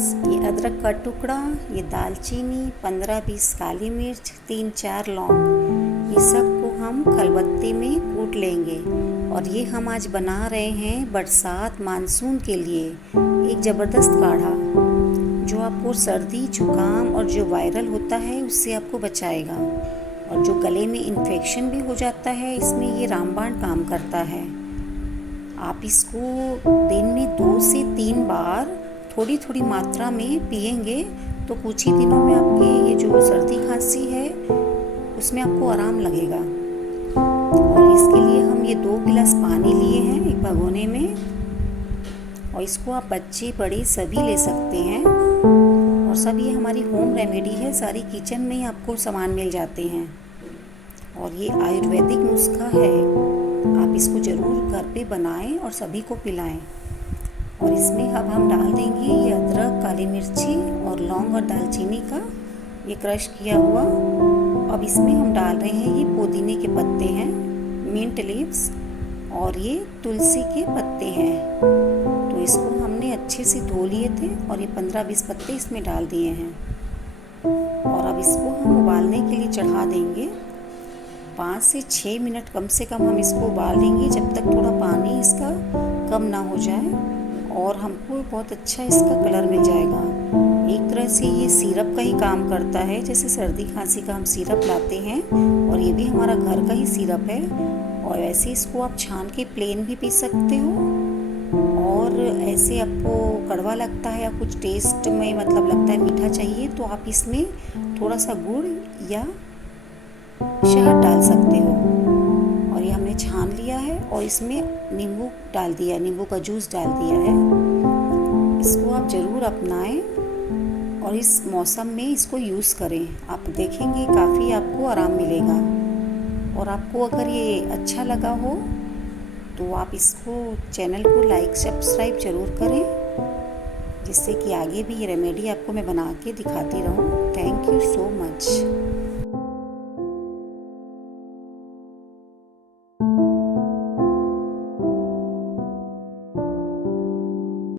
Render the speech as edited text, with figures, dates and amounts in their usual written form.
Friends, ये अदरक का टुकड़ा, ये दालचीनी, 15-20 काली मिर्च, 3-4 लौंग, ये सब को हम खलबत्ते में कूट लेंगे। और ये हम आज बना रहे हैं बरसात मानसून के लिए एक ज़बरदस्त काढ़ा, जो आपको सर्दी जुकाम और जो वायरल होता है उससे आपको बचाएगा। और जो गले में इन्फेक्शन भी हो जाता है, इसमें ये रामबाण काम करता है। आप इसको दिन में 2 से 3 बार थोड़ी थोड़ी मात्रा में पिएंगे तो कुछ ही दिनों में आपके ये जो सर्दी खांसी है उसमें आपको आराम लगेगा। और इसके लिए हम ये 2 गिलास पानी लिए हैं एक भगोने में, और इसको आप बच्चे बड़े सभी ले सकते हैं। और सब ये हमारी होम रेमेडी है, सारी किचन में ही आपको सामान मिल जाते हैं। और ये आयुर्वेदिक नुस्खा है, आप इसको ज़रूर घर पे बनाएं और सभी को पिलाएं। और इसमें अब हम डाल देंगे ये अदरक, काली मिर्ची और लौंग और दालचीनी का ये क्रश किया हुआ। अब इसमें हम डाल रहे हैं ये पुदीने के पत्ते हैं, मिंट लीव्स, और ये तुलसी के पत्ते हैं। तो इसको हमने अच्छे से धो लिए थे और ये 15-20 पत्ते इसमें डाल दिए हैं। और अब इसको हम उबालने के लिए चढ़ा देंगे। 5 से 6 मिनट कम से कम हम इसको उबाल लेंगे, जब तक थोड़ा पानी इसका कम ना हो जाए और हमको बहुत अच्छा इसका कलर मिल जाएगा। एक तरह से ये सिरप का ही काम करता है, जैसे सर्दी खांसी का हम सिरप लाते हैं, और ये भी हमारा घर का ही सिरप है। और ऐसे इसको आप छान के प्लेन भी पी सकते हो, और ऐसे आपको कड़वा लगता है या कुछ टेस्ट में मतलब लगता है मीठा चाहिए, तो आप इसमें थोड़ा सा गुड़ या शहद डाल सकते हो। और ये हमने छान लिया है और इसमें नींबू डाल दिया, नींबू का जूस डाल दिया है। इसको आप ज़रूर अपनाएं और इस मौसम में इसको यूज़ करें। आप देखेंगे काफ़ी आपको आराम मिलेगा। और आपको अगर ये अच्छा लगा हो तो आप इसको चैनल को लाइक सब्सक्राइब ज़रूर करें, जिससे कि आगे भी ये रेमेडी आपको मैं बना के दिखाती रहूँ। Thank you so much.